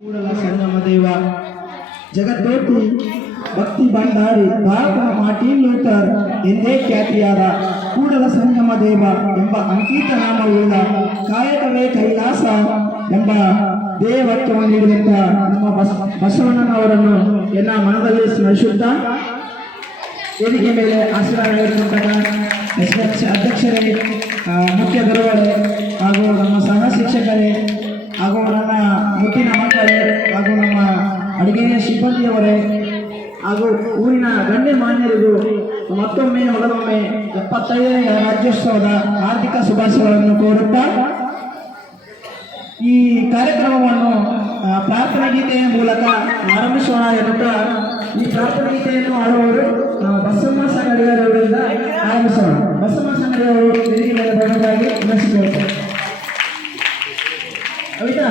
ಕೂಡಲ ಸಂಗಮ ದೇವ ಜಗಜ್ಯೋತಿ ಭಕ್ತಿ Bhandari Bharat Martin Luther ಎಂದೇ ಖ್ಯಾತಿಯಾದ ಕೂಡಲ ಸಂಗಮ ದೇವ ಎಂಬ ಅಂಕಿತ ನಾಮವುಳ್ಳ ಕಾಯಕವೇ ಕೈಲಾಸ ಎಂಬ ಧ್ಯೇಯವಾಕ್ಯ ಹೊಂದಿರುವಂಥ ನಮ್ಮ ಬಸವಣ್ಣನವರನ್ನು ಎಲ್ಲ ಮನದಲ್ಲಿ ಸ್ಮರಿಸುತ್ತಾ ವೇದಿಕೆ ಮೇಲೆ ಆಶೀರ್ವಾದ ಅಧ್ಯಕ್ಷರೇ, ಮುಖ್ಯ ಗುರುಗಳೇ ಹಾಗೂ ನಮ್ಮ ಸಹ ಶಿಕ್ಷಕರೇ ಹಾಗೂ ನನ್ನ ಮುಟ್ಟಿನ ಮಕ್ಕಳೇ ಹಾಗೂ ನಮ್ಮ ಅಡುಗೆಯ ಸಿಬ್ಬಂದಿಯವರೇ ಹಾಗೂ ಊರಿನ ಗಣ್ಯ ಮಾನ್ಯರಿಗೂ ಮತ್ತೊಮ್ಮೆ ಮೊದಲೊಮ್ಮೆ 75ನೇ ರಾಜ್ಯೋತ್ಸವದ ಆರ್ಥಿಕ ಶುಭಾಶಯಗಳನ್ನು ಕೋರುತ್ತಾ ಈ ಕಾರ್ಯಕ್ರಮವನ್ನು ಪ್ರಾರ್ಥನಾ ಗೀತೆಯ ಮೂಲಕ ಆರಂಭಿಸೋಣ ಎನ್ನುತ್ತಾ ಈ ಪ್ರಾರ್ಥನಾ ಗೀತೆಯನ್ನು ಆಡುವವರು ಬಸಮ್ಮ ಸಂಗಡಿಗರವರಿಂದ ಆರಂಭಿಸೋಣ. ಬಸಮ್ಮ ಸಂಗಡಿಗರು ವೇದಿಕೆ ಮೇಲೆ ಬರೋದಾಗಿ ವಿನಂತಿಸಿಕೊಳ್ಳುತ್ತಾರೆ. ಕವಿತಾ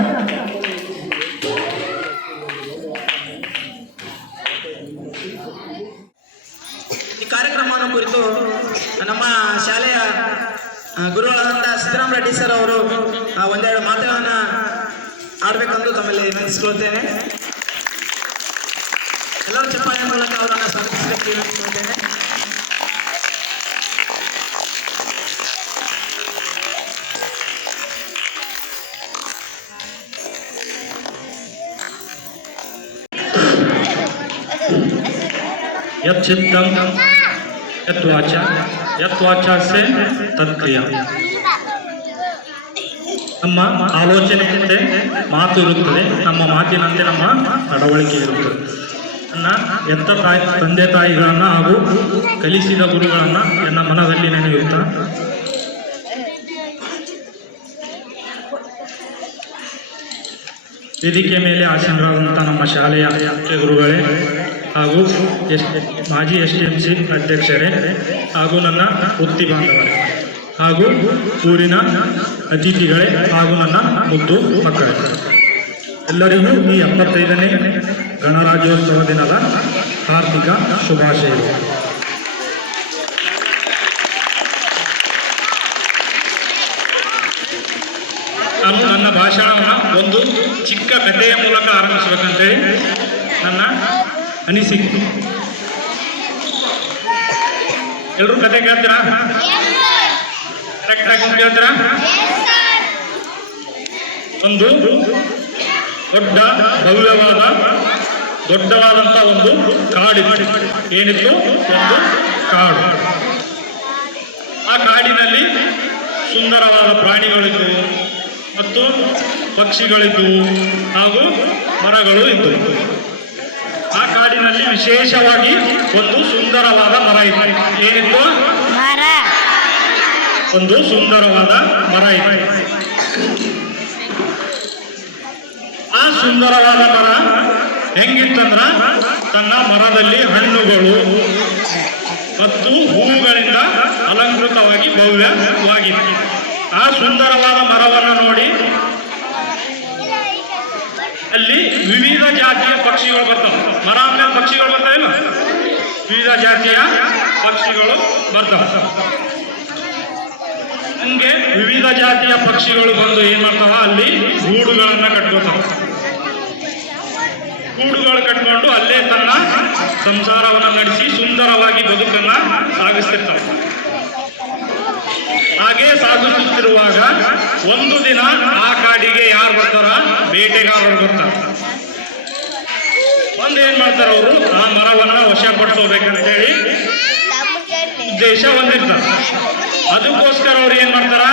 ಈ ಕಾರ್ಯಕ್ರಮವನ್ನು ಕುರಿತು ನಮ್ಮ ಶಾಲೆಯ ಗುರುಗಳಾದಂಥ ಸಿದ್ದರಾಮ ರೆಡ್ಡಿ ಸರ್ ಅವರು ಒಂದೆರಡು ಮಾತುಗಳನ್ನು ಆಡಬೇಕೆಂದು ತಮ್ಮಲ್ಲಿ ವಿನಂತಿಸಿಕೊಳ್ಳುತ್ತೇನೆ. ಎಲ್ಲರೂ ಚಪ್ಪಾಳೆ ಮೂಲಕ ಅವರನ್ನು ಸ್ವಾಗತಿಸಲಿಕ್ಕೆ ವಿನಂತಿಸಿಕೊಳ್ಳುತ್ತೇನೆ. यच्चित्तं यत्वाचा यत्वाचा से तत्क्रिया. ನಮ್ಮ ಆಲೋಚನೆ ಮುಂದೆ ಮಾತು ಇರುತ್ತದೆ, ನಮ್ಮ ಮಾತಿನಂತೆ ನಮ್ಮ ನಡವಳಿಕೆ ಇರುತ್ತದೆ. ಎತ್ತ ತಂದೆ ತಾಯಿಗಳನ್ನು ಹಾಗೂ ಕಲಿಸಿದ ಗುರುಗಳನ್ನು ನನ್ನ ಮನದಲ್ಲಿ ನೆನೆಯುತ್ತಾ ವೇದಿಕೆ ಮೇಲೆ ಆಸೀನರಾದಂಥ ನಮ್ಮ ಶಾಲೆಯ ಮುಖ್ಯ ಗುರುಗಳೇ ಹಾಗೂ ಮಾಜಿ STMC ಅಧ್ಯಕ್ಷರೇ ಹಾಗೂ ನನ್ನ ವೃತ್ತಿ ಬಾಂಧವರೇ ಹಾಗೂ ಊರಿನ ಅತಿಥಿಗಳೇ ಹಾಗೂ ನನ್ನ ಮುದ್ದು ಮಕ್ಕಳೇ, ಎಲ್ಲರಿಗೂ ಈ 75ನೇ ಗಣರಾಜ್ಯೋತ್ಸವ ದಿನದ ಆರ್ಥಿಕ ಶುಭಾಶಯಗಳು. ನಾನು ನನ್ನ ಭಾಷಣವನ್ನು ಒಂದು ಚಿಕ್ಕ ಕಥೆಯ ಮೂಲಕ ಆರಂಭಿಸಬೇಕಂತೇಳಿ ನನ್ನ ಅನಿಸಿಕೆ. ಎಲ್ಲರೂ ಕತೆ ಕೇಳ್ತೀರಾ? ಕರೆಕ್ಟಾಗಿ ಕೇಳ್ತೀರಾ? ಒಂದು ದೊಡ್ಡ ದೊಡ್ಡವಾದಂಥ ಒಂದು ಕಾಡಿತ್ತು. ಏನಿತ್ತು? ಒಂದು ಕಾಡು. ಆ ಕಾಡಿನಲ್ಲಿ ಸುಂದರವಾದ ಪ್ರಾಣಿಗಳಿದ್ದವು ಮತ್ತು ಪಕ್ಷಿಗಳಿದ್ದವು ಹಾಗೂ ಮರಗಳು ಇದ್ದವು. ಆ ಕಾಡಿನಲ್ಲಿ ವಿಶೇಷವಾಗಿ ಒಂದು ಸುಂದರವಾದ ಮರ ಇತ್ತು. ಏನಿತ್ತು? ಒಂದು ಸುಂದರವಾದ ಮರ ಇತ್ತು. ಆ ಸುಂದರವಾದ ಮರ ಹೆಂಗಿತ್ತಂದ್ರ ತನ್ನ ಮರದಲ್ಲಿ ಹಣ್ಣುಗಳು ಮತ್ತು ಹೂವುಗಳಿಂದ ಅಲಂಕೃತವಾಗಿ ಭವ್ಯವಾಗಿತ್ತು. ಆ ಸುಂದರವಾದ ಮರವನ್ನು ನೋಡಿ ಅಲ್ಲಿ ವಿವಿಧ ಜಾತಿಯ ಪಕ್ಷಿಗಳು ಬರ್ತಾವೆ. ಮರ ಮೇಲೆ ಪಕ್ಷಿಗಳು ಬರ್ತಾವಿಲ್ಲ, ವಿವಿಧ ಜಾತಿಯ ಪಕ್ಷಿಗಳು ಬರ್ತಾವೆ. ಹಂಗೆ ವಿವಿಧ ಜಾತಿಯ ಪಕ್ಷಿಗಳು ಬಂದು ಏನ್ ಮಾಡ್ತಾವ, ಅಲ್ಲಿ ಗೂಡುಗಳನ್ನ ಕಟ್ಕೋತಾವ. ಗೂಡುಗಳು ಕಟ್ಕೊಂಡು ಅಲ್ಲೇ ತನ್ನ ಸಂಸಾರವನ್ನು ನಡೆಸಿ ಸುಂದರವಾಗಿ ಬದುಕನ್ನ ಸಾಗಿಸ್ತಿರ್ತಾವ. ಹಾಗೆ ಸಾಗಿಸುತ್ತಿರುವಾಗ ಒಂದು ದಿನ ಆ ಕಾಡಿಗೆ ಯಾರು ಬರ್ತಾರ? ಬೇಟೆಗಾರರು ಬರ್ತಾರ. ಏನ್ ಮಾಡ್ತಾರ ಅವರು? ಆ ಮರವನ್ನ ವಶಪಡಿಸೋಬೇಕಂತೇಳಿ ಉದ್ದೇಶ ಹೊಂದಿರ್ತಾರೆ. ಅದಕ್ಕೋಸ್ಕರ ಅವ್ರು ಏನ್ ಮಾಡ್ತಾರ?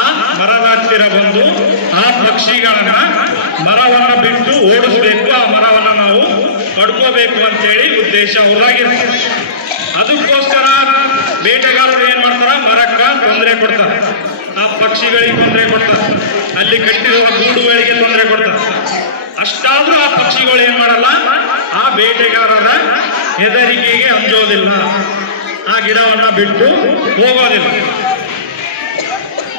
ಆ ಮರದ ಹತ್ತಿರ ಬಂದು ಆ ಪಕ್ಷಿಗಳನ್ನ ಮರವನ್ನ ಬಿಟ್ಟು ಓಡಿಸ್ಬೇಕು, ಆ ಮರವನ್ನ ನಾವು ಪಡ್ಕೋಬೇಕು ಅಂತೇಳಿ ಉದ್ದೇಶ ಅವ್ರಾಗಿರ್ತಾರೆ. ಅದಕ್ಕೋಸ್ಕರ ಬೇಟೆಗಾರರು ಏನ್ ಮಾಡ್ತಾರ? ಮರಕ್ಕ ತೊಂದರೆ ಕೊಡ್ತಾರೆ, ಆ ಪಕ್ಷಿಗಳಿಗೆ ತೊಂದರೆ ಕೊಡ್ತಾರೆ, ಅಲ್ಲಿ ಕಟ್ಟಿರುವ ಗೂಡುಗಳಿಗೆ ತೊಂದರೆ ಕೊಡ್ತಾರೆ. ಅಷ್ಟಾದ್ರೂ ಆ ಪಕ್ಷಿಗಳು ಏನ್ ಮಾಡಲ್ಲ, ಆ ಬೇಟೆಗಾರರ ಹೆದರಿಕೆಗೆ ಅಂಜೋದಿಲ್ಲ, ಆ ಗಿಡವನ್ನ ಬಿಟ್ಟು ಹೋಗೋದಿಲ್ಲ.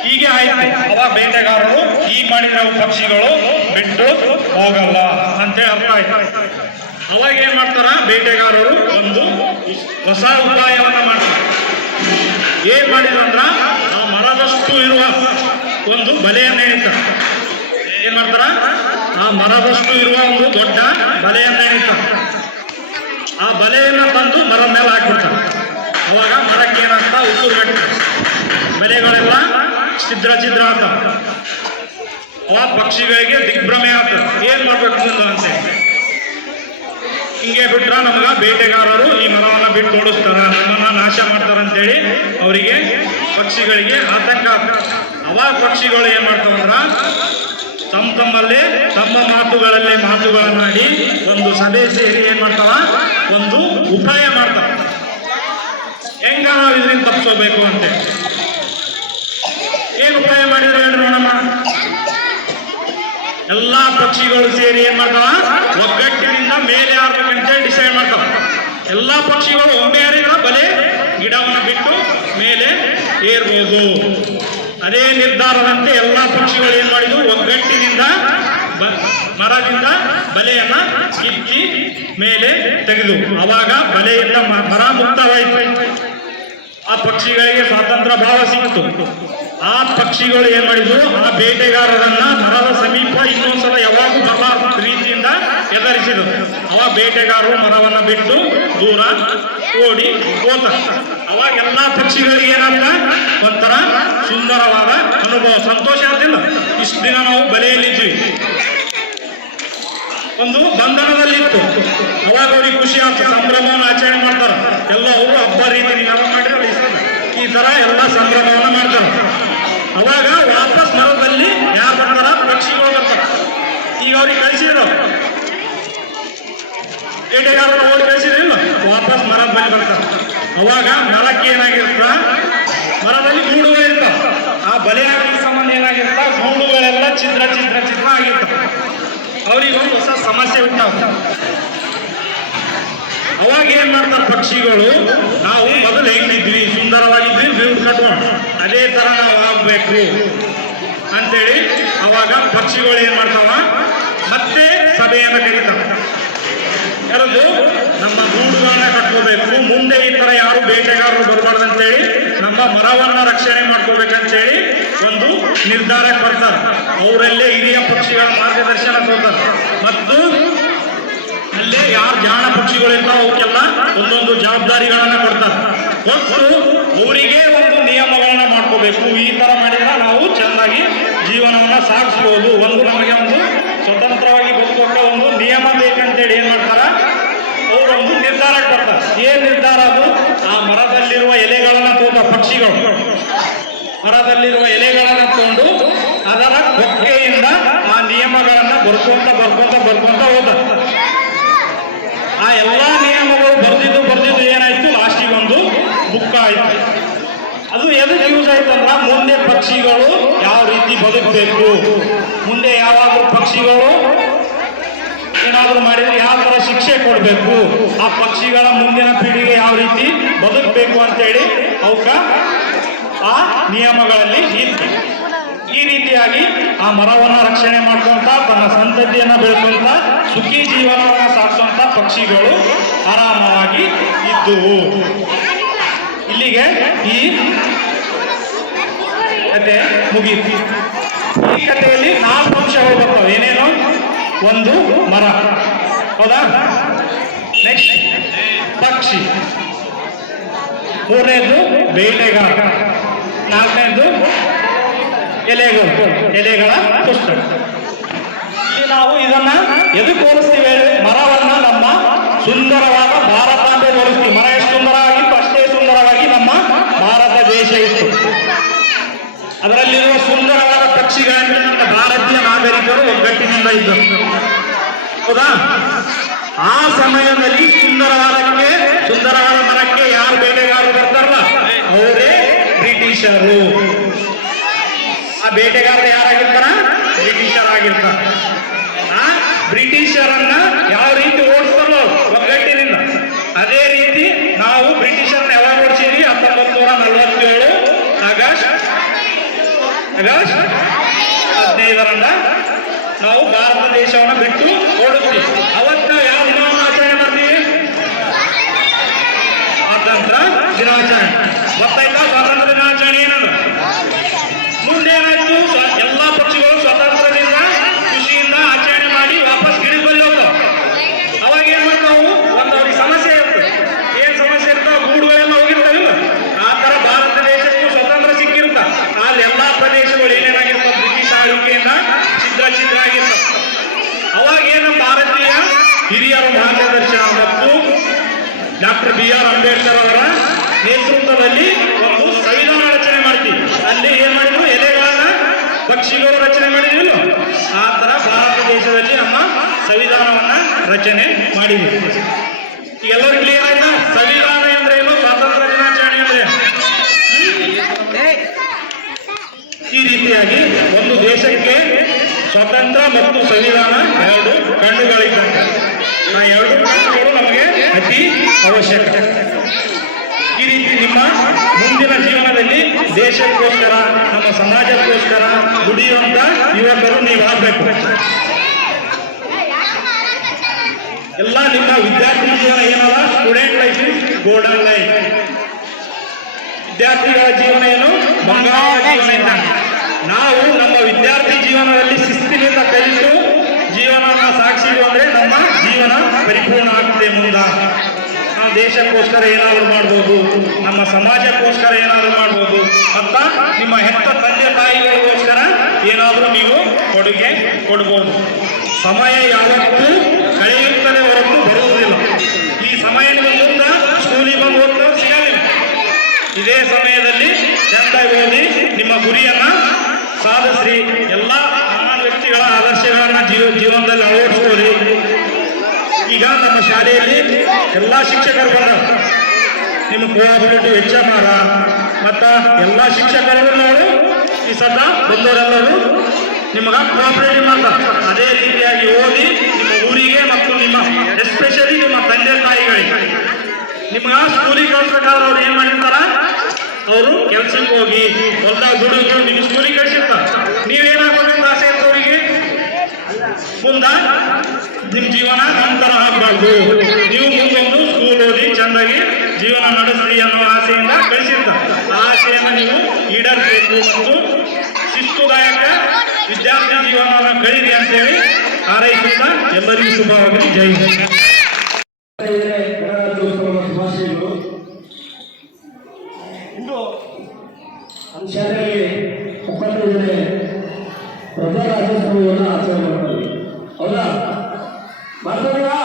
ಹೀಗೆ ಆಯ್ತು. ಅವಾಗ ಬೇಟೆಗಾರರು ಈ ಮಾಡಿದ ಪಕ್ಷಿಗಳು ಬಿಟ್ಟು ಹೋಗಲ್ಲ ಅಂತೇಳಿ ಅರ್ಥ ಆಯ್ತು. ಅವಾಗ ಏನ್ ಮಾಡ್ತಾರ ಬೇಟೆಗಾರರು ಒಂದು ಹೊಸ ಉಪಾಯವನ್ನ ಮಾಡ್ತಾರೆ. ಏನ್ ಮಾಡಿದ್ರಂದ್ರ ಆ ಮರದಷ್ಟು ಇರುವ ಒಂದು ಬಲೆಯನ್ನ ಎಣಿತಾರೆ. ಏನ್ ಮಾಡ್ತಾರ, ಆ ಮರದಷ್ಟು ಇರುವ ಒಂದು ದೊಡ್ಡ ಬಲೆಯನ್ನ ಎಣಿತಾರೆ. ಆ ಬಲೆಯನ್ನ ತಂದು ಮರದ ಮೇಲೆ ಹಾಕ್ಬಿಡ್ತಾರೆ. ಅವಾಗ ಮರಕ್ಕೆ ಏನಾಗ್ತಾ ಉಸುರು ಕಟ್ತಾರೆ, ಬಲೆಗಳೆಲ್ಲ ಛಿದ್ರ ಛಿದ್ರ ಆಗ್ತಾವ. ಅವಾಗ ಪಕ್ಷಿಗಳಿಗೆ ದಿಗ್ಭ್ರಮೆ ಆಗ್ತದೆ, ಏನ್ ಮಾಡ್ಬೇಕು ಅಂತ. ಹಿಂಗೆ ಬಿಟ್ರ ನಮಗ ಬೇಟೆಗಾರರು ಈ ಮರವನ್ನ ಬಿಟ್ಟು ಓಡಿಸ್ತಾರ, ನಮ್ಮನ್ನ ನಾಶ ಮಾಡ್ತಾರ ಅಂತೇಳಿ ಅವರಿಗೆ ಪಕ್ಷಿಗಳಿಗೆ ಆತಂಕ. ಅವಾಗ ಪಕ್ಷಿಗಳು ಏನ್ ಮಾಡ್ತಾವಂದ್ರ ತಮ್ಮಲ್ಲೇ ತಮ್ಮ ಮಾತುಗಳನ್ನಾಡಿ ಒಂದು ಸಭೆ ಸೇರಿ ಏನ್ ಮಾಡ್ತಾವ, ಒಂದು ಉಪಾಯ ಮಾಡ್ತಾವ. ಹೆಂಗ ನಾವು ಇದರಿಂದ ತಪ್ಪಿಸೋಬೇಕು ಅಂತ. ಏನ್ ಉಪಾಯ ಮಾಡಿದ್ರೆ ಹೇಳ್ರಿ ನೋಡಮ್ಮ. ಎಲ್ಲಾ ಪಕ್ಷಿಗಳು ಸೇರಿ ಏನ್ ಮಾಡ್ತಾವ, ಒಗ್ಗಟ್ಟಿನಿಂದ ಮೇಲೆ ಹಾರ್ಬೇಕಂತೇಳಿ ಡಿಸೈಡ್ ಮಾಡ್ತಾವ. ಎಲ್ಲಾ ಪಕ್ಷಿಗಳು ಒಮ್ಮೆ ಯಾರಿಗಳ ಬಲೆ ಗಿಡವನ್ನ ಬಿಟ್ಟು ಮೇಲೆ ಏರ್ಬೋದು. ಅದೇ ನಿರ್ಧಾರದಂತೆ ಎಲ್ಲಾ ಪಕ್ಷಿಗಳು ಏನ್ ಮಾಡಿದ್ವು, ಒಗ್ಗಟ್ಟಿನಿಂದ ಮರದಿಂದ ಬಲೆಯನ್ನ ಕಿಚ್ಚಿ ಮೇಲೆ ತೆಗೆದು. ಅವಾಗ ಬಲೆಯಿಂದ ಮರ ಮುಕ್ತವಾಯಿತು. ಆ ಪಕ್ಷಿಗಳಿಗೆ ಸ್ವಾತಂತ್ರ್ಯ ಭಾವ ಸಿಕ್ತು. ಆ ಪಕ್ಷಿಗಳು ಏನ್ ಮಾಡಿದ್ವು, ಆ ಬೇಟೆಗಾರರನ್ನ ಮರದ ಸಮೀಪ ಇನ್ನೊಂದ್ಸಲ ಯಾವಾಗೂ ಬರಲಾರ ರೀತಿಯಿಂದ ಎದುರಿಸಿದರು. ಅವಾಗ ಬೇಟೆಗಾರರು ಮರವನ್ನ ಬಿಟ್ಟು ದೂರ ಓಡಿ ಹೋದ. ಅವಾಗ ಎಲ್ಲಾ ಪಕ್ಷಿಗಳಿಗೆ ಏನಾಗ್ತ ಒಂಥರ ಸುಂದರವಾದ ಅನುಭವ, ಸಂತೋಷ ಆಗ್ತಿಲ್ಲ. ಇಷ್ಟು ದಿನ ನಾವು ಬಲೆಯಲ್ಲಿದ್ವಿ, ಒಂದು ಬಂಧನದಲ್ಲಿತ್ತು. ಅವಾಗ ಅವ್ರಿಗೆ ಖುಷಿ ಆಗ್ತದೆ, ಸಂಭ್ರಮವನ್ನು ಆಚರಣೆ ಮಾಡ್ತಾರ. ಎಲ್ಲ ಅವರು ಹಬ್ಬ ರೀತಿ ನೀವು ಮಾಡಿದ್ರೆ ಈ ತರ ಎಲ್ಲ ಸಂಭ್ರಮವನ್ನು ಮಾಡ್ತಾರ. ಅವಾಗ ವಾಪಸ್ ಮರದಲ್ಲಿ ಯಾರು ಬರ್ತಾರ, ಪಕ್ಷಿಗಳು ಬರ್ತಾರ. ಈಗ ಅವ್ರಿಗೆ ಕಳಿಸಿದ್ರು, ಬೇಟೆಗಾರರು ಓಡಿ ಕಳಿಸಿದ್ರಿಲ್ಲ, ವಾಪಸ್ ಮರದ ಬಳಿ ಬರ್ತಾರ. ಅವಾಗ ಮರಕ್ಕೆ ಏನಾಗಿರ್ತ, ಮರದಲ್ಲಿ ಗೂಡುಗಳಿರ್ತಾವ. ಆ ಬಲೆ ಹಾಕಿ ಸಂಬಂಧ ಏನಾಗಿರ್ತ, ಗೂಡುಗಳೆಲ್ಲ ಛಿದ್ರ ಛಿದ್ರ ಛಿದ್ರ ಆಗಿರ್ತಾವ. ಅವ್ರಿಗೆ ಒಂದು ಹೊಸ ಸಮಸ್ಯೆ ಉಂಟಾಗ. ಅವಾಗ ಏನ್ ಮಾಡ್ತಾರೆ ಪಕ್ಷಿಗಳು, ನಾವು ಮೊದಲು ಹೆಂಗಿದ್ವಿ, ಸುಂದರವಾಗಿದ್ವಿ, ಗೂಡು ಕಟ್ಕೊಂಡು ಅದೇ ತರ ನಾವು ಆಗ್ಬೇಕು ಅಂತೇಳಿ ಅವಾಗ ಪಕ್ಷಿಗಳು ಏನ್ ಮಾಡ್ತಾವ, ಮತ್ತೆ ಸಭೆಯನ್ನು ಕರೀತಾವ. ಯಾರದು, ನಮ್ಮ ಗೂಡುಗಳನ್ನ ಕಟ್ಕೋಬೇಕು, ಮುಂದೆ ಈ ತರ ಯಾರು ಬೇಟೆಗಾರರು ಬರಬಾರ್ದು ಅಂತೇಳಿ ನಮ್ಮ ಮರವನ್ನ ರಕ್ಷಣೆ ಮಾಡ್ಕೋಬೇಕಂತೇಳಿ ಒಂದು ನಿರ್ಧಾರಕ್ಕೆ ಬರ್ತಾರೆ. ಅವರಲ್ಲೇ ಹಿರಿಯ ಪಕ್ಷಿಗಳ ಮಾರ್ಗದರ್ಶನ ಕೊಡ್ತಾರೆ. ಮತ್ತು ಅಲ್ಲೇ ಯಾರು ಜಾಣ ಪಕ್ಷಿಗಳು ಇರ್ತಾವ ಅವಕ್ಕೆಲ್ಲ ಒಂದೊಂದು ಜವಾಬ್ದಾರಿಗಳನ್ನ ಕೊಡ್ತಾರೆ. ಕೊಟ್ಟು ಅವರಿಗೆ ಒಂದು ನಿಯಮಗಳನ್ನ ಮಾಡ್ಕೋಬೇಕು. ಈ ತರ ಮಾಡಿದ್ರೆ ನಾವು ಚೆನ್ನಾಗಿ ಜೀವನವನ್ನ ಸಾಗಿಸ್ಬೋದು, ಒಂದು ನಮಗೆ ಒಂದು ಸ್ವತಂತ್ರವಾಗಿ ಬದುಕೋಕೆ ಒಂದು ನಿಯಮ ಬೇಕಂತೇಳಿ ಏನ್ ಮಾಡ್ತಾರ, ಅವರೊಂದು ನಿರ್ಧಾರಕ್ಕೆ ಬರ್ತಾರೆ. ಏನ್ ನಿರ್ಧಾರ ಅದು, ಆ ಮರದಲ್ಲಿರುವ ಎಲೆಗಳನ್ನ ತೋಟ ಪಕ್ಷಿಗಳು ಮರದಲ್ಲಿರುವ ಎಲೆಗಳನ್ನ ತಗೊಂಡು ಅದರ ಕೊಕ್ಕೆಯಿಂದ ಆ ನಿಯಮಗಳನ್ನ ಬರ್ಕೊಂತ ಹೋದ. ಆ ಎಲ್ಲಾ ನಿಯಮಗಳು ಬರ್ದಿದ್ದು ಏನಾಯ್ತು, ಲಾಸ್ಟಿಗೆ ಒಂದು ಬುಕ್ ಆಯ್ತು. ಅದು ಎದಕ್ಕೆ ಯೂಸ್ ಆಯ್ತಂದ್ರ, ಮುಂದೆ ಪಕ್ಷಿಗಳು ಯಾವ ರೀತಿ ಬದುಕಬೇಕು, ಮುಂದೆ ಯಾವಾದ್ರೂ ಪಕ್ಷಿಗಳು ಏನಾದ್ರೂ ಮಾಡಿದ್ರೆ ಯಾವ ತರ ಶಿಕ್ಷೆ ಕೊಡಬೇಕು, ಆ ಪಕ್ಷಿಗಳ ಮುಂದಿನ ಪೀಳಿಗೆ ಯಾವ ರೀತಿ ಬದುಕಬೇಕು ಅಂತೇಳಿ ಅವಕ್ಕ ಆ ನಿಯಮಗಳಲ್ಲಿ ಇತ್ತು. ಈ ರೀತಿಯಾಗಿ ಆ ಮರವನ್ನ ರಕ್ಷಣೆ ಮಾಡ್ಕೊಂತ ತನ್ನ ಸಂತತಿಯನ್ನ ಬೆಳೆಸುವಂತ ಸುಖಿ ಜೀವನವನ್ನ ಸಾಗಿಸುವಂತ ಪಕ್ಷಿಗಳು ಆರಾಮವಾಗಿ ಇದ್ದುವು. ಇಲ್ಲಿಗೆ ಈ ಕತೆ ಮುಗೀತು. ಈ ಕಥೆಯಲ್ಲಿ 4 ಅಂಶಗಳು ಬರ್ತಾವೆ. ಏನೇನು, ಒಂದು ಮರ, ಹೌದಾ, ನೆಕ್ಸ್ಟ್ ಪಕ್ಷಿ, 3ನೇದು ಬೇಟೆಗಾರ, 4ನೇದು ಎಲೆಗಳ ಪುಸ್ತಕ. ಇಲ್ಲಿ ನಾವು ಇದನ್ನ ಎದಕ್ಕೆ ಹೋಲಿಸ್ತೀವಿ, ಮರವನ್ನ ನಮ್ಮ ಸುಂದರವಾದ ಭಾರತ ಅಂತ ಹೋಲಿಸ್ತೀವಿ. ಮರ ಎಷ್ಟು ಸುಂದರವಾಗಿತ್ತು ಅಷ್ಟೇ ಸುಂದರವಾಗಿ ನಮ್ಮ ಭಾರತ ದೇಶ ಇತ್ತು. ಅದರಲ್ಲಿರುವ ಸುಂದರವಾದ ಪಕ್ಷಿಗಳಲ್ಲಿ ನಮ್ಮ ಭಾರತೀಯ ನಾಗರಿಕರು ಒಗ್ಗಟ್ಟಿನಿಂದ ಇದ್ದರು, ಹೌದಾ. ಆ ಸಮಯದಲ್ಲಿ ಸುಂದರವಾದ ಮರಕ್ಕೆ ಯಾರು ಬೇಟೆಗಾರರು ಬರ್ತಾರಲ್ಲ ಅವರೇ ಬ್ರಿಟಿಷರು. ಆ ಬೇಟೆಗಾರರು ಯಾರಾಗಿರ್ತಾರ, ಬ್ರಿಟಿಷರಾಗಿರ್ತಾರ. ಆ ಬ್ರಿಟಿಷರನ್ನ ಯಾವ ರೀತಿ ಓಡಿಸ್ತಾರೋ ಒಗ್ಗಟ್ಟಿನಿಂದ, ಅದೇ ಗೊತ್ತಾಯ್ತಾ ಸ್ವಾತಂತ್ರ್ಯ ದಿನಾಚರಣೆ ಏನಂದ್ರೆ? ಮುಂದೆ ಏನಾಯ್ತು? ಎಲ್ಲಾ ಪಕ್ಷಿಗಳು ಸ್ವಾತಂತ್ರ್ಯದಿಂದ ಖುಷಿಯಿಂದ ಆಚರಣೆ ಮಾಡಿ ವಾಪಸ್ ಗಿಡಕ್ಕೆ ಬಂದು ಹೋಗ್ತಾವ. ಅವಾಗ ಏನ್ ಮಾಡ್ತಾವು? ಒಂದು ಅವ್ರಿಗೆ ಸಮಸ್ಯೆ ಇರ್ತದೆ. ಏನ್ ಸಮಸ್ಯೆ ಇರ್ತಾವ? ಗೂಡುಗಳೆಲ್ಲ ಹೋಗಿರ್ತಾವಿಲ್ಲ. ಆ ತರ ಭಾರತ ದೇಶಕ್ಕೂ ಸ್ವತಂತ್ರ ಸಿಕ್ಕಿರುತ್ತ. ಅಲ್ಲಿ ಎಲ್ಲಾ ಪ್ರದೇಶಗಳು ಏನೇನಾಗಿರ್ತಾವ? ಬ್ರಿಟಿಷ್ ಆಳ್ವಿಕೆಯಿಂದ ಛಿದ್ರ ಆಗಿರ್ತಾವ. ಅವಾಗ ಏನು ಭಾರತೀಯ ಹಿರಿಯರ ಮಾರ್ಗದರ್ಶನ ಮತ್ತು ಡಾಕ್ಟರ್ BR ಅಂಬೇಡ್ಕರ್ ಅವರ ನೇತೃತ್ವದಲ್ಲಿ ಒಂದು ಸಂವಿಧಾನ ರಚನೆ ಮಾಡ್ತೀವಿ. ಅಲ್ಲಿ ಏನ್ ಮಾಡಿದ್ರು? ಎಲೆಗಳನ್ನ ಪಕ್ಷಿಗಳು ರಚನೆ ಮಾಡಿದ್ವಿಲ್ಲ, ಆ ತರ ಭಾರತ ದೇಶದಲ್ಲಿ ನಮ್ಮ ಸಂವಿಧಾನವನ್ನ ರಚನೆ ಮಾಡಿದ್ವಿ. ಎಲ್ಲರೂ ಕ್ಲಿಯರ್ ಆಯ್ತಾ? ಸಂವಿಧಾನ ಅಂದ್ರೆ ಏನು, ಸ್ವಾತಂತ್ರ್ಯ ದಿನಾಚರಣೆ ಅಂದ್ರೆ ಏನು? ಈ ರೀತಿಯಾಗಿ ಒಂದು ದೇಶಕ್ಕೆ ಸ್ವತಂತ್ರ ಮತ್ತು ಸಂವಿಧಾನ ಎರಡು ಕಣ್ಣುಗಳಿದ್ದಂತೆ. ಆ ಎರಡು ಕಣ್ಣುಗಳು ನಮಗೆ ಅತಿ ಅವಶ್ಯಕ. ಈ ರೀತಿ ನಿಮ್ಮ ಮುಂದಿನ ಜೀವನದಲ್ಲಿ ದೇಶಕ್ಕೋಸ್ಕರ, ನಮ್ಮ ಸಮಾಜಕ್ಕೋಸ್ಕರ ದುಡಿಯುವಂತ ಯುವಕರು ನೀವು ಆಗಬೇಕು. ಎಲ್ಲ ನಿಮ್ಮ ವಿದ್ಯಾರ್ಥಿ ಜೀವನ ಏನಲ್ಲ, student life is golden life. ವಿದ್ಯಾರ್ಥಿಗಳ ಜೀವನ ಏನು? ಬಂಗಾರದ ಜೀವನ ಇದ್ದಂತೆ. ನಾವು ನಮ್ಮ ವಿದ್ಯಾರ್ಥಿ ಜೀವನದಲ್ಲಿ ಶಿಸ್ತಿನಿಂದ ಕಲಿತು ಜೀವನವನ್ನು ಸಾಗಿಸಿದ್ವಿ ಅಂದ್ರೆ ನಮ್ಮ ಜೀವನ ಪರಿಪೂರ್ಣ ಆಗ್ತದೆ. ಮುಂದ ನಾವು ದೇಶಕ್ಕೋಸ್ಕರ ಏನಾದರೂ ಮಾಡ್ಬೋದು, ನಮ್ಮ ಸಮಾಜಕ್ಕೋಸ್ಕರ ಏನಾದರೂ ಮಾಡ್ಬೋದು, ಮತ್ತ ನಿಮ್ಮ ಹೆತ್ತ ತಂದೆ ತಾಯಿಗಳಿಗೋಸ್ಕರ ಏನಾದರೂ ನೀವು ಕೊಡುಗೆ ಕೊಡ್ಬೋದು. ಸಮಯ ಯಾವತ್ತೂ ಕಳೆಯುತ್ತದೆ ಹೊರತು ಬರುವುದಿಲ್ಲ. ಈ ಸಮಯ ಮುಂದೆ ಸ್ಕೂಲಿಗೆ ಬಂದು ಓದ್ತಾ ಸಿಗಲಿಲ್ಲ. ಇದೇ ಸಮಯದಲ್ಲಿ ಚೆಂದಾಗಿ ಓದಿ ನಿಮ್ಮ ಗುರಿಯನ್ನ ಸಾಧಿಸ್ರಿ. ಎಲ್ಲ ಮಹಾನ್ ವ್ಯಕ್ತಿಗಳ ಆದರ್ಶಗಳನ್ನ ಜೀವನದಲ್ಲಿ ಅಳವಡಿಸ್ಕೊಳ್ಳಿ. ಈಗ ನಮ್ಮ ಶಾಲೆಯಲ್ಲಿ ಎಲ್ಲ ಶಿಕ್ಷಕರು ಬಂದ ನಿಮ್ಮ ಕೋಆಪರೇಟಿವ್ HMR ಮತ್ತ ಎಲ್ಲ ಶಿಕ್ಷಕರು ನಾವು ಈ ಸತ ಬಂದವರೆಲ್ಲರೂ ನಿಮಗ ಕೋಆಪರೇಟಿವ್ ಮಾಡ್ತಾರೆ. ಅದೇ ರೀತಿಯಾಗಿ ಓದಿ ನಿಮ್ಮ ಊರಿಗೆ ಮತ್ತು ನಿಮ್ಮ ಎಸ್ಪೆಷಲಿ ನಿಮ್ಮ ತಂದೆ ತಾಯಿಗಳಿಗೆ ನಿಮ್ಗ ಸ್ಕೂಲಿಗೆ ಕಳ್ಸ್ಬೇಕಾದ್ರೆ ಅವ್ರು ಏನ್ ಮಾಡಿರ್ತಾರ? ಅವರು ಕೆಲ್ಸಕ್ಕೆ ಹೋಗಿ ಹೊಲ್ದಾಗ ದುಡಿದು ನಿಮ್ಗೆ ಸ್ಕೂಲಿಗೆ ಕಳಿಸಿರ್ತಾರೆ. ನೀವೇನಾಗಬೇಕಂತ ಆಸೆ ಇರ್ತವರಿಗೆ ಮುಂದ ನಿಮ್ ಜೀವನ ನಂತರ ಆಗ್ಬಾರ್ದು, ನೀವು ಮುಂದೊಂದು ಸ್ಕೂಲ್ ಓದಿ ಚಂದಾಗಿ ಜೀವನ ನಡೆಸ್ರಿ ಅನ್ನೋ ಆಸೆಯಿಂದ ಕಳಿಸಿರ್ತಾರೆ. ಆ ಆಸೆಯನ್ನು ನೀವು ಈಡೇರಿಸಬೇಕು ಮತ್ತು ಶಿಸ್ತುದಾಯಕ ವಿದ್ಯಾರ್ಥಿ ಜೀವನವನ್ನು ಕಳೀರಿ ಅಂತೇಳಿ ಹಾರೈಸುತ್ತಾ ಎಲ್ಲರಿಗೂ ಶುಭವಾಗಲಿ. ಜೈ ಹಿಂದ್. ಇಂದು ನಮ್ಮ ಶಾಲೆಯಲ್ಲಿ 75ನೇ ಪ್ರಜಾರಾಜ್ಯೋತ್ಸವವನ್ನು ಆಚರಣೆ ಮಾಡ್ತೀವಿ. ಹೌದಾ? ಮಾಡ್ತೀರಾ?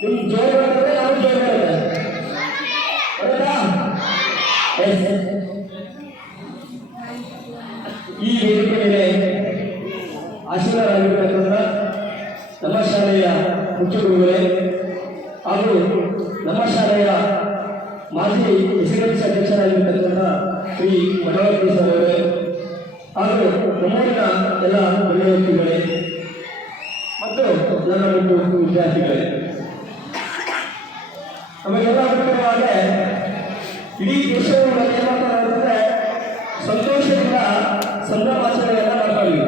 ನಿಮ್ ಜೋರು ಬರ್ತದೆ, ನಾವು ಜೋರು ಬರುತ್ತೆ. ಬರುತ್ತಾ? ಈ ವೇದಿಕೆ ಮೇಲೆ ಆಶೀರ್ವಾದರಾಗಿರ್ತಕ್ಕಂಥ ನಮ್ಮ ಶಾಲೆಯ ಮುಖ್ಯ ಗುರುಗಳೇ ಹಾಗೂ ನಮ್ಮ ಶಾಲೆಯ ಮಾಜಿ SLC ಅಧ್ಯಕ್ಷರಾಗಿರ್ತಕ್ಕಂಥ ಶ್ರೀ ಮಠವರ್ತೀಶ್ ಅವರೇ ಹಾಗೂ ನಮ್ಮೂರಿನ ಎಲ್ಲ ಒಳ್ಳೆಯ ವ್ಯಕ್ತಿಗಳೇ ಮತ್ತು ನನ್ನ ಒಂದು ವಿದ್ಯಾರ್ಥಿಗಳೇ, ನಮಗೆಲ್ಲ ಗೊತ್ತಿರುವಾಗೆ ಇಡೀ ದೇಶವು ಏನು ಮಾಡ್ತಾರೆ? ಸಂತೋಷದಿಂದ ಸಂಭ್ರಮಾಚರಣೆಯನ್ನ ಮಾಡ್ತೀವಿ.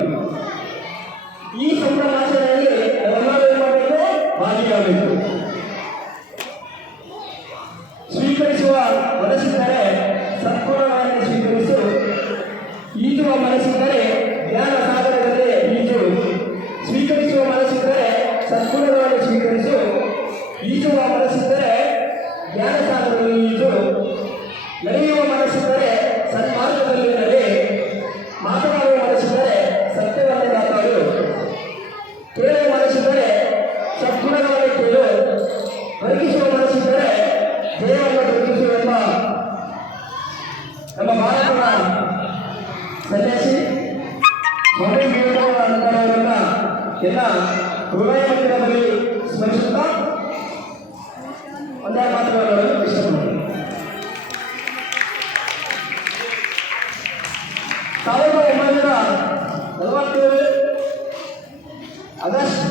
ಈ ಸಂಭ್ರಮಾಚರಣೆಯಲ್ಲಿ ನಾವೆಲ್ಲರೂ ಏನು ಮಾಡಬೇಕು? ಭಾಗಿಯಾಗಬೇಕು. ಸ್ವೀಕರಿಸುವ ಮನಸ್ಸಿದ್ದರೆ ಸತ್ಪೂರ್ಣವಾಗಿ ಸ್ವೀಕರಿಸು, ಈಜುವ ಮನಸ್ಸಿದ್ದರೆ ಜ್ಞಾನ ಸಾಗರದಲ್ಲಿ ಈಜು. ಸ್ವೀಕರಿಸುವ ಮನಸ್ಸಿದ್ದರೆ ಸತ್ಪೂರ್ಣವಾಗಿ ಸ್ವೀಕರಿಸು, ಈಜುವ ಮನಸ್ಸಿದ್ದರೆ ಜ್ಞಾನ ಸಾಗರದಲ್ಲಿ ಈಜು. ನಡೆಯುವ ಮನಸ್ಸಿದ್ದರೆ ಸನ್ಮಾರ್ಗದಲ್ಲಿ ನಡೆ, ಮಾತನಾಡುವ ಮನಸ್ಸಿದ್ದರೆ ಸತ್ಯವನ್ನೇ ಮಾತಾಡು, ಕೇಳುವ ಮನಸ್ಸಿದ್ದರೆ ಸದ್ಗುಣವಾಗಿ ಕೇಳು, ಬದುಕಿಸುವ ಮನಸ್ಸಿದ್ದರೆ ದೇವರನ್ನು ಬದುಕಿಸು ಎಂಬ ನಮ್ಮ ಭಾರತದ ಸನ್ಯಾಸಿ ಸ್ವಾಮಿ ವಿವೇಕಾನಂದರವರನ್ನ ಎಲ್ಲ ಹೃದಯ ಮಂದಿರದಲ್ಲಿ ಸ್ಮರಿಸುತ್ತಾ ಒಂದೆರಡು ಮಾತುಗಳನ್ನು ಇಷ್ಟಪಡ್ತೀನಿ. 1947 ಆಗಸ್ಟ್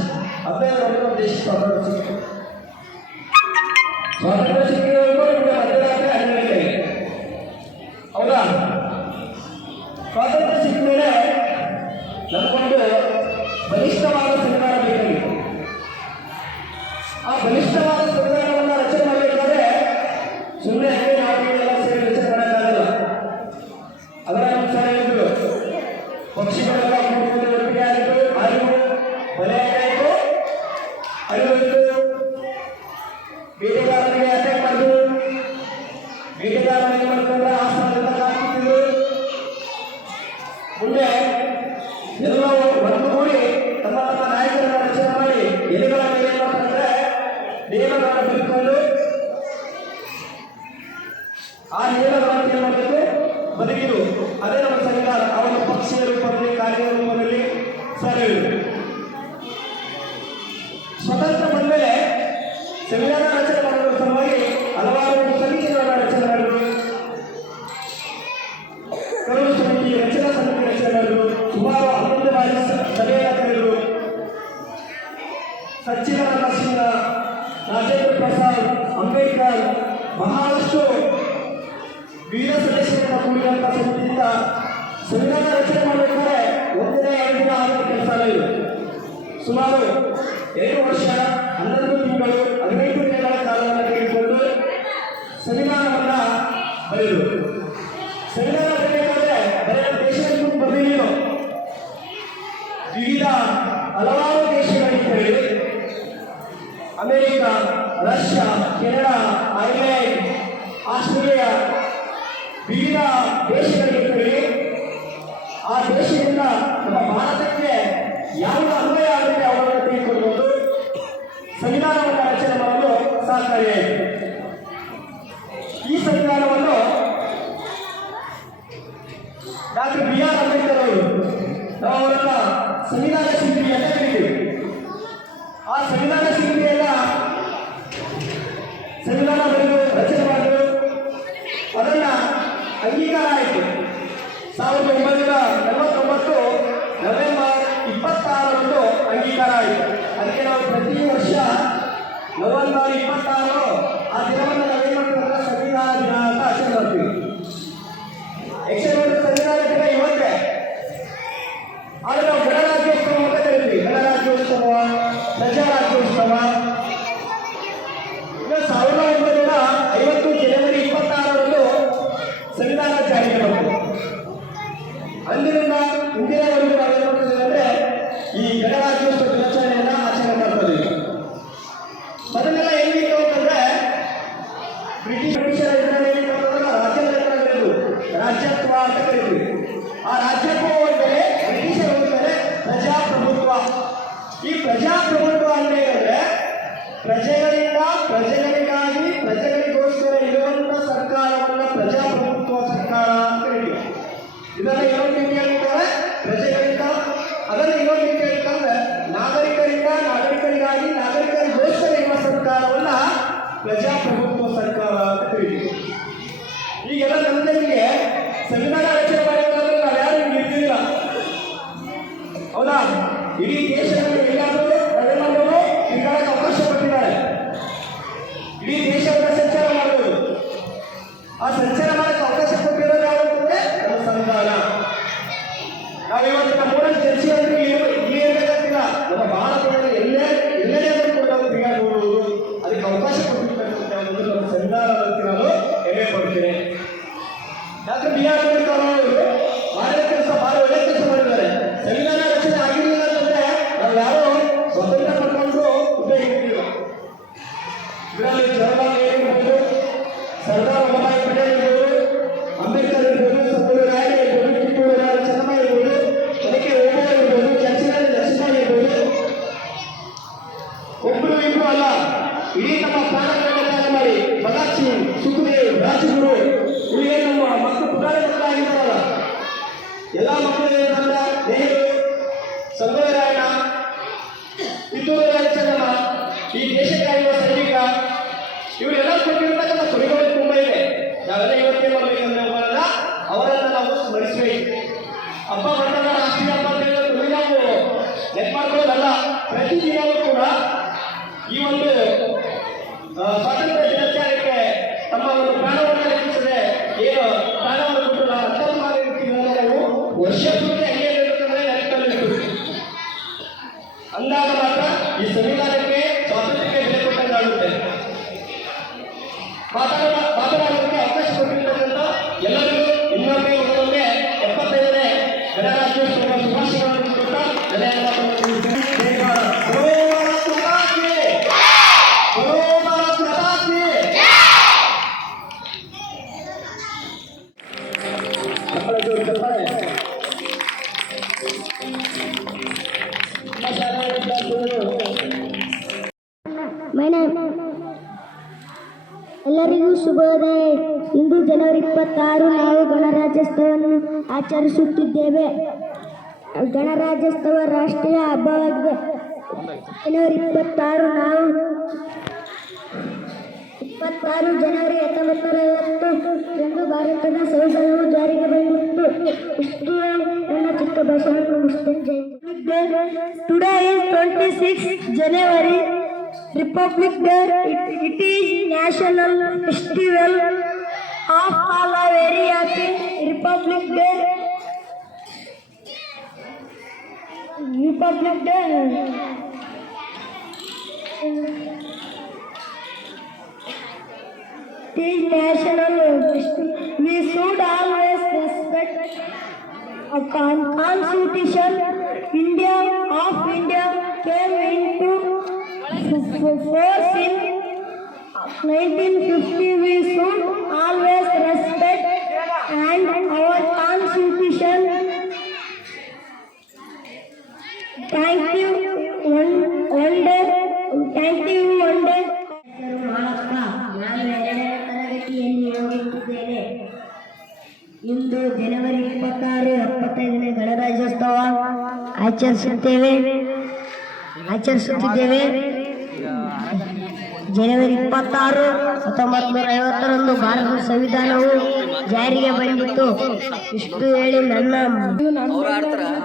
15 ದೇಶ ಸ್ವಾತಂತ್ರ್ಯ ಸಿಕ್ಕಿತು. ಸ್ವಾತಂತ್ರ್ಯ ಸಿಕ್ಕಿರೋದು ನಿಮಗೆ ಮಧ್ಯರಾತ್ರಿ 12 ಗಂಟೆಗೆ. ಹೌದಾ? ಸ್ವಾತಂತ್ರ್ಯ ಸಿಕ್ಕ ಮೇಲೆ ನಮಗೊಂದು ಬಲಿಷ್ಠವಾದ ಸರ್ಕಾರ ಬೇಕಾಗಿತ್ತು. ಆ ಬಲಿಷ್ಠವಾದ ಸರ್ಕಾರವನ್ನು ರಚನೆ ಮಾಡಬೇಕಾದ್ರೆ ಸುಮ್ಮನೆ ನಾವು ನಿಯಮಗಳನ್ನು ಬದುಕೊಂಡು ಆ ನಿಯಮಗಳನ್ನು ಏನ್ ಮಾಡಬೇಕು ಬದುಕಿರು. ಅದೇ ನಮ್ಮ ಸಂವಿಧಾನ. ಅವರ ಪಕ್ಷೀಯ ರೂಪದಲ್ಲಿ ಕಾರ್ಯ ರೂಪದಲ್ಲಿ ಸಾರಿದೆ. ಸ್ವತಂತ್ರ ಬಂದ ಮೇಲೆ ಸಂವಿಧಾನ ರಚನೆ ಮಾಡುವ ಸಲುವಾಗಿ ಹಲವಾರು ಸಮಿತಿಗಳನ್ನು ರಚನೆ ಮಾಡಿದ್ರು. ಕರಡು ಸಮಿತಿ, ರಚನಾ ಸಮಿತಿ ರಚನೆ ಮಾಡಿದ್ರು. ಸುಮಾರು 11 ಬಾರಿ ಸಭೆಯನ್ನು ಕರೆದರು. ಸಚ್ಚಿದಾನಂದ ಸಿಂಹ, ರಾಜೇಂದ್ರ ಪ್ರಸಾದ್, ಅಂಬೇಡ್ಕರ್ ಬಹಳಷ್ಟು ವಿವಿಧ ಸದಸ್ಯರಿಂದ ಕೂಡಿದಂತಹ ಸಮಿತಿಯಿಂದ ಸಂವಿಧಾನ ರಚನೆ ಮಾಡಬೇಕಾದ್ರೆ ಒಂದಿನ 2 ದಿನ ಆದ ಕೆಲಸ ಇಲ್ಲ. ಸುಮಾರು 2 ವರ್ಷ 11 ತಿಂಗಳು 15 ದಿನಗಳ ಕಾಲವನ್ನು ತೆಗೆದುಕೊಂಡು ಸಂವಿಧಾನವನ್ನ ಬರೆದರು. ಸಂವಿಧಾನ ಬರೆಯಬೇಕಾದ್ರೆ ಬರೆಯ ದೇಶದಲ್ಲಿ ಬರಲಿಲ್ಲ. ವಿವಿಧ ಹಲವಾರು ದೇಶಗಳಿದ್ದರೆ America, Russia, Canada, Ireland, Australia ವಿವಿಧ ದೇಶಗಳಿದ್ದರೆ ಆ ದೇಶದಿಂದ ನಮ್ಮ ಭಾರತಕ್ಕೆ ಯಾವ ಅನ್ವಯ ಆಗುತ್ತೆ ಅವರನ್ನು ತೆಗೆದುಕೊಳ್ಳುವುದು ಸಂವಿಧಾನವನ್ನು ರಚನೆ ಮಾಡಲು ಸಹಕಾರಿಯಾಯಿತು. ಈ ಸಂವಿಧಾನವನ್ನು ಡಾಕ್ಟರ್ BR ಅಂಬೇಡ್ಕರ್ ಅವರು ನಾವು ಅವರನ್ನ ಸಂವಿಧಾನ ಶಿಲ್ಪಿ ಅಂತ ಕರೀತೀವಿ. ಆ ಸಂವಿಧಾನ ಶಿಲ್ಪಿಯನ್ನ ಸಂವಿಧಾನ ಬರೆದು ರಚನೆ ಮಾಡಿದ್ರು. ಅದನ್ನ ಅಂಗೀಕಾರ ಆಯಿತು 1949 ನವೆಂಬರ್ 26ರಂದು ಅಂಗೀಕಾರ ಆಯಿತು. ಅದಕ್ಕೆ ನಾವು ಪ್ರತಿ ವರ್ಷ ನವೆಂಬರ್ 26 ಆ ದಿನವನ್ನು ನಾವೇನು ಮಾಡ್ತೀವಿ ಸಂವಿಧಾನ ದಿನ ಅಂತ ಆಚರಣೆ ಮಾಡ್ತೀವಿ. ಯಕ್ಷಗಾನ ಸಂವಿಧಾನ ದಿನ ಇವತ್ತೇ. ಆದರೆ ನಾವು ಗಣರಾಜ್ಯೋತ್ಸವ ಅಂತ ಕರಿತೀವಿ. ಗಣರಾಜ್ಯೋತ್ಸವ, ಪ್ರಜಾರಾಜ್ಯೋತ್ಸವ. ಇನ್ನು 1950 ಜನವರಿ 26ರಂದು ಸಂವಿಧಾನ ಜಾರಿಗೆ ಬಂತು. ಅಂದಿನಿಂದ ಇಂದಿನವರೆಗೂ ನಾವೇನು ಮಾಡ್ತಿದ್ದೇವೆ ಅಂದರೆ ಈ ಗಣರಾಜ್ಯೋತ್ಸವ ದಿನಾಚರಣೆಯನ್ನು ಆಚರಣೆ ಮಾಡ್ತಾ ಇದ್ದೀವಿ. ಮೊದಲೆಲ್ಲ ಹೆಂಗಿತ್ತು ಅಂತಂದ್ರೆ ಬ್ರಿಟಿಷರ ರಾಜ್ಯತ್ವ ಅಂತ ಕರೀತೀವಿ. ಆ ರಾಜ್ಯತ್ವ ಅಂದರೆ ಬ್ರಿಟಿಷರು ಹೋಗ್ತಾರೆ ಪ್ರಜಾಪ್ರಭುತ್ವ. ಈ ಪ್ರಜಾಪ್ರಭುತ್ವ ಅಂದ್ರೆ ಪ್ರಜೆಗಳಿಂದ ಪ್ರಜೆಗಳಿಗಾಗಿ ಪ್ರಜೆಗಳಿಗೋಸ್ಕರ ಇರುವಂತ ಸರ್ಕಾರವನ್ನ ಪ್ರಜಾಪ್ರಭುತ್ವ ಸರ್ಕಾರ ಅಂತ ಕರೀತೀವಿ. ಇದನ್ನ ಇನ್ನೊಂದು ರೀತಿ ಹೇಳ್ತಾರೆ ಪ್ರಜೆಗಳಿಂದ. ಅದನ್ನು ಇನ್ನೊಂದು ರೀತಿ ಹೇಳ್ತಾರೆ ನಾಗರಿಕರಿಂದ ನಾಗರಿಕರಿಗಾಗಿ ನಾಗರಿಕರಿಗೋಸ್ಕರ ಇರುವ ಸರ್ಕಾರವನ್ನ ಪ್ರಜಾಪ್ರಭುತ್ವ ಸರ್ಕಾರ ಅಂತ ಕರೀತೀವಿ. ಈಗೆಲ್ಲ ನಮ್ಮಲ್ಲಿಗೆ ಸಂವಿಧಾನ ರಚನೆ ಮಾಡಬೇಕಾದ್ರೆ ನಾವು ಯಾರು ಇರ್ತಿಲ್ಲ, ಹೌದಾ? ಇಡೀ ದೇಶದಲ್ಲಿ ಎಲ್ಲಾದರೂ ನಾವೇನಾದರೂ ತಿರುಗಾಡಕ್ಕೆ ಅವಕಾಶ ಕೊಟ್ಟಿದ್ದಾರೆ. ಇಡೀ ದೇಶವನ್ನು ಸಂಚಾರ ಮಾಡಬಹುದು. ಆ ಸಂಚಾರ ಮಾಡಕ್ಕೆ ಅವಕಾಶ ಕೊಟ್ಟಿರೋದು ಯಾವಂತಂದ್ರೆ ನಮ್ಮ ಸಂವಿಧಾನ. ನಾವಿವತ್ತು ನಮ್ಮೂರಲ್ಲಿ ಚರ್ಚೆಯಲ್ಲಿ ಇಲ್ಲಿ ಇರಬೇಕಾಗಿಲ್ಲ. ನಮ್ಮ ಭಾರತದಲ್ಲಿ ಎಲ್ಲೆಡೆ ಕೂಡ ನಾವು ತಿರುಗಾಡಬಹುದು. ಅದಕ್ಕೆ ಅವಕಾಶ ಕೊಟ್ಟಿರ್ತಕ್ಕಂಥ ಒಂದು ನಮ್ಮ ಸಂವಿಧಾನ ಬಗ್ಗೆ ನಾನು ಹೆಮ್ಮೆ ಪಡ್ತೇನೆ. ಡಾಕ್ಟರ್ BR ಅಂಬೇಡ್ಕರ್ ಅವರು ಮಾಡಿದ ಕೆಲಸ ಬಹಳ ಒಳ್ಳೆ ಕೆಲಸ ಮಾಡಿದ್ದಾರೆ. ಸಂವಿಧಾನ ರಚನೆ ಆಗಿರಲಿಲ್ಲ ಅಂತಂದ್ರೆ ನಾವು ಯಾರೋ ಸ್ವತಂತ್ರ ಪಡ್ಕೊಂಡು ಉಪಯೋಗಿರ್ತೀವಿ. ಇದರಲ್ಲಿ ಜವಾಹರ್ಲಾಲ್ ನೆಹರು ಇರ್ಬೋದು, ಸರ್ದಾರ್ ವಲ್ಲಭಾಯ್ ಪಟೇಲ್ ಇರ್ಬೋದು, ಅಂಬೇಡ್ಕರ್ ಇರ್ಬೋದು, ಸರ್ದಾರ್ ರಾಯ್ ಇರ್ಬೋದು, ಕಿತ್ತೂರು ರಾಣಿ ಚೆನ್ನಮ್ಮ ಇರ್ಬೋದು, ಅದಕ್ಕೆ ಓಬವ್ವ ಇರ್ಬೋದು, ಚರ್ಚಿನಲ್ಲಿ ಲಕ್ಷ್ಮಣ ಇರ್ಬೋದು. ಒಬ್ಬರು ಇಬ್ಬರು ಅಲ್ಲ, ಇಡೀ ನಮ್ಮ ಪ್ರಾಣಗಳನ್ನು ತ್ಯಾಗ ಮಾಡಿ ಭಗತ್ ಸಿಂಗ್, ಸುಖದೇವ್, ರಾಜಗುರು ಇವರೇ ನಮ್ಮ ಮಕ್ಕಳು ಪುಟಾಣಿ ಮಕ್ಕಳಾಗಿದ್ದಾರಲ್ಲ. ಎಲ್ಲ ಮಕ್ಕಳು ಏನಂದ್ರೆ ನೆಹರು, ಸಂಗೊಳ್ಳಿ ರಾಯಣ್ಣ, ಕಿತ್ತೂರು ರಾಣಿ ಚೆನ್ನಮ್ಮ, ಈ ದೇಶ ಕಾಯುವ ಸೈನಿಕ, ಇವರೆಲ್ಲ ಕೊಟ್ಟಿರ್ತಕ್ಕಂಥ ಕೊಡುಗೆಗಳು ತುಂಬ ಇದೆ. ನಾವೆಲ್ಲ ಇವತ್ತೇ ಮಾಡಬೇಕಂದ್ರೆ ಅವರನ್ನ ನಾವು ಸ್ಮರಿಸಬೇಕು. ಹಬ್ಬ ಬಂದಾಗ ರಾಷ್ಟ್ರೀಯ ಹಬ್ಬ ಅಂತ ಹೇಳೋದು ನಾವು ನೆಟ್ ಮಾಡ್ಕೊಳ್ಳೋದಲ್ಲ. ಪ್ರತಿದಿನವೂ ಕೂಡ ಈ ಒಂದು ಸ್ವಾತಂತ್ರ್ಯ ದಿನಾಚರಣೆಗೆ ತಮ್ಮ ಒಂದು ಪ್ರಾಣವನ್ನು ಲೆಕ್ಕಿಸದೆ ಏನು ಪ್ರಾಣವನ್ನು ಕೊಟ್ಟು ನಾವು ಅರ್ಥಾತ್ ಮಾಡಿರ್ತೀವಿ. ನಾವು ವರ್ಷ ಪೂರ್ತಿ ಹಂಗೆ ಇರಬೇಕಂದ್ರೆ ನೆನಪಲ್ಲಿರ್ತೀವಿ. ಅಂದಾಗ ಮಾತ್ರ ಈ ಸಂವಿಧಾನಕ್ಕೆ ಸ್ವಾತಂತ್ರ್ಯಕ್ಕೆ ಬೆಲೆ ಕೊಟ್ಟಂಗಾಗುತ್ತೆ. ಮಾತನಾಡೋದಕ್ಕೆ ಅವಕಾಶ ಕೊಟ್ಟಿರ್ತಕ್ಕಂಥ ಎಲ್ಲರಿಗೂ ಇನ್ನೊಮ್ಮೆ 75ನೇ ಗಣರಾಜ್ಯೋತ್ಸವ ಶುಭಾಶಯಗಳನ್ನು ಕೊಟ್ಟ ಧನ್ಯವಾದಗಳನ್ನು ತಿಳಿಸುತ್ತೇನೆ. My name ಎಲ್ಲರಿಗೂ ಶುಭೋದಯ. ಇಂದು ಜನವರಿ 26 ನಾವು ಗಣರಾಜ್ಯೋತ್ಸವವನ್ನು ಆಚರಿಸುತ್ತಿದ್ದೇವೆ. ಗಣರಾಜ್ಯೋತ್ಸವ ರಾಷ್ಟ್ರೀಯ ಹಬ್ಬವಾಗಿದೆ. ಜನವರಿ 26 ಜನವರಿ 1950 ರಂದು ಭಾರತದ ಸಂವಿಧಾನವು ಜಾರಿಗೆ ಬಂದಿತ್ತು. ಇಷ್ಟು ನನ್ನ ಚಿಕ್ಕ ಭಾಷೆಯನ್ನು ಮುಗಿಸುತ್ತೇನೆ. Today is 26 January, Republic Day. It is national festival of all. A very happy Republic Day. Republic Day. It is national festival. We should always respect a constitution. India came into force in 1950. We should always respect and our constitution. Thank you. One day. ನಾನು 2ನೇ ತರಗತಿಯಲ್ಲಿ ಓದುತ್ತಿದ್ದೇನೆ. ಇಂದು ಜನವರಿ 26 75ನೇ ಗಣರಾಜ್ಯೋತ್ಸವ ಆಚರಿಸುತ್ತಿದ್ದೇವೆ. ಜನವರಿ 26 1950ರಂದು ಭಾರತದ ಸಂವಿಧಾನವು ಜಾರಿಗೆ ಬಂದಿತ್ತು. ಇಷ್ಟು ಹೇಳಿ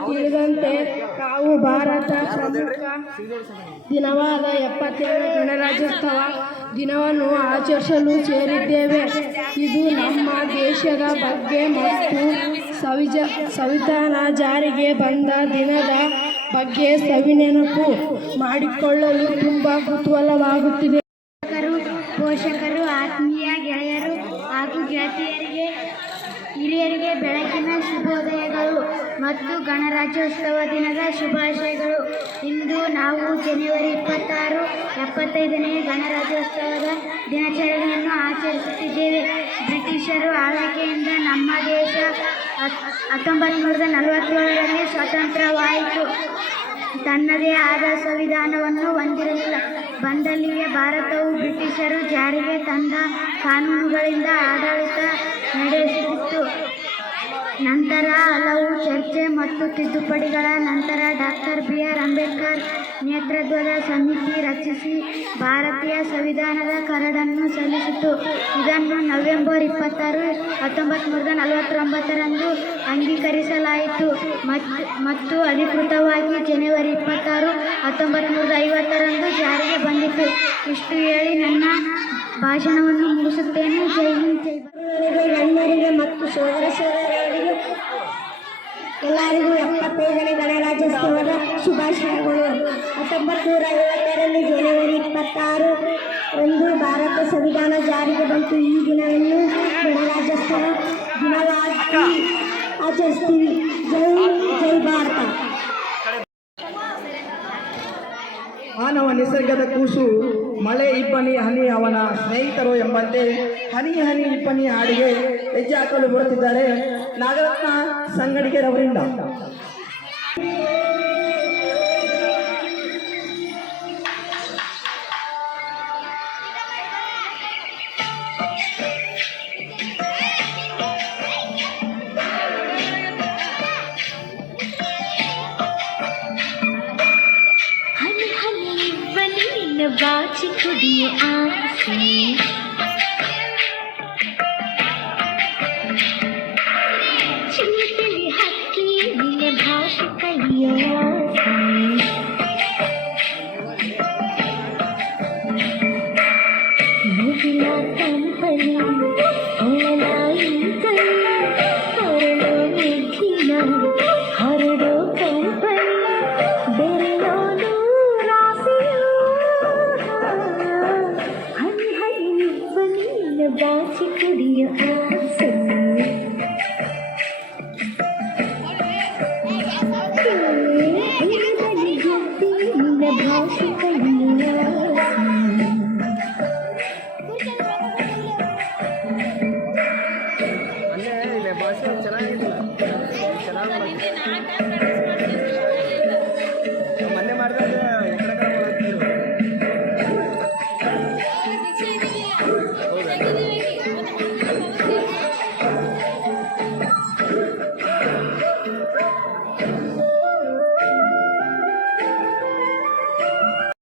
ತಿಳಿದಂತೆ ನಾವು ಭಾರತ ಪ್ರಮುಖ ದಿನವಾದ 77ನೇ ಗಣರಾಜ್ಯೋತ್ಸವ ದಿನವನ್ನು ಆಚರಿಸಲು ಸೇರಿದ್ದೇವೆ. ಇದು ನಮ್ಮ ದೇಶದ ಬಗ್ಗೆ ಮತ್ತು ಸಂವಿಧಾನ ಜಾರಿಗೆ ಬಂದ ದಿನದ ಬಗ್ಗೆ ಸವಿನೆನಪು ಮಾಡಿಕೊಳ್ಳಲು ತುಂಬ ಕುತೂಹಲವಾಗುತ್ತಿದೆ. ಪೋಷಕರು, ಆತ್ಮೀಯ ಗೆಳೆಯರು ಹಾಗೂ ಗೆಳತಿಯರಿಗೆ, ಹಿರಿಯರಿಗೆ ಬೆಳಗಿನ ಶುಭೋದಯಗಳು ಮತ್ತು ಗಣರಾಜ್ಯೋತ್ಸವ ದಿನದ ಶುಭಾಶಯಗಳು. ಇಂದು ನಾವು ಜನವರಿ 26 75ನೇ ಗಣರಾಜ್ಯೋತ್ಸವದ ದಿನಾಚರಣೆಯನ್ನು ಆಚರಿಸುತ್ತಿದ್ದೇವೆ. ಬ್ರಿಟಿಷರು ಆಳ್ವಿಕೆಯಿಂದ ನಮ್ಮ ದೇಶ 1947ರಲ್ಲಿ ಸ್ವತಂತ್ರವಾಯಿತು. ತನ್ನದೇ ಆದ ಸಂವಿಧಾನವನ್ನು ಹೊಂದಿರಲಿಲ್ಲ. ಬಂದಲ್ಲಿಗೆ ಭಾರತವು ಬ್ರಿಟಿಷರು ಜಾರಿಗೆ ತಂದ ಕಾನೂನುಗಳಿಂದ ಆಡಳಿತ ನಡೆಸುತ್ತಿತ್ತು. ನಂತರ ಹಲವು ಚರ್ಚೆ ಮತ್ತು ತಿದ್ದುಪಡಿಗಳ ನಂತರ ಡಾಕ್ಟರ್ BR ಅಂಬೇಡ್ಕರ್ ನೇತೃತ್ವದ ಸಮಿತಿ ರಚಿಸಿ ಭಾರತೀಯ ಸಂವಿಧಾನದ ಕರಡನ್ನು ಸಲ್ಲಿಸಿತು. ಇದನ್ನು ನವೆಂಬರ್ 26 1949ರಂದು ಅಂಗೀಕರಿಸಲಾಯಿತು ಮತ್ತು ಅಧಿಕೃತವಾಗಿ ಜನವರಿ 26 1950ರಂದು ಜಾರಿಗೆ ಬಂದಿತು. ಇಷ್ಟು ಹೇಳಿ ನನ್ನ ಭಾಷಣವನ್ನು ಮುಗಿಸುತ್ತೇನೆ. ಜೈ ಹಿಂದ್, ಜೈ ಭಾರತ್. ಗಣ್ಯರಿಗೆ ಮತ್ತು ಸೋದರರಿಗೆ ಎಲ್ಲರಿಗೂ 75ನೇ ಗಣರಾಜ್ಯೋತ್ಸವದ ಶುಭಾಶಯಗಳು. 1950ರಲ್ಲಿ ಜನವರಿ 26 ರಂದು ಭಾರತ ಸಂವಿಧಾನ ಜಾರಿಗೆ ಬಂತು. ಈ ದಿನವನ್ನು ಗಣರಾಜ್ಯೋತ್ಸವ ದಿನವಾಗಿ ಆಚರಿಸ್ತೀವಿ. ಜೈ ಹಿಂದ್, ಜೈ ಭಾರತ. ಮಾನವ ನಿಸರ್ಗದ ಕೂಸು, ಮಳೆ ಇಬ್ಬನಿ ಹನಿ ಅವನ ಸ್ನೇಹಿತರು ಎಂಬಂತೆ ಹನಿ ಹನಿ ಇಬ್ಬನಿ ಹಾಡಿಗೆ ಹೆಜ್ಜೆ ಹಾಕಲು ಬರುತ್ತಿದ್ದಾರೆ ನಾಗರತ್ನ ಸಂಗಡಿಗೆರವರಿಂದ. ಬಾಚಿ ಕುಡಿಯ ಆಸೆ, ಚಿಂತಲಿ ಹಕ್ಕಿ ನಿನ್ನ ಭಾಷೆ ಕಲಿಯ ಆಸೆ. ಮುಗಿಲ ಕಂಪನಿ ಅವನಾಯಿ ಕೈ ಹೊರಡೋ ಮುಗಿನ ಹೊರಡೋ ಕಂಪನಿ ಬೆರೆಯೋನು ಬಾಚಿ ಕುಡಿಯ ಆಸೆ. ನಿನ್ನ ಭಾಷೆ ಕಲಿಯ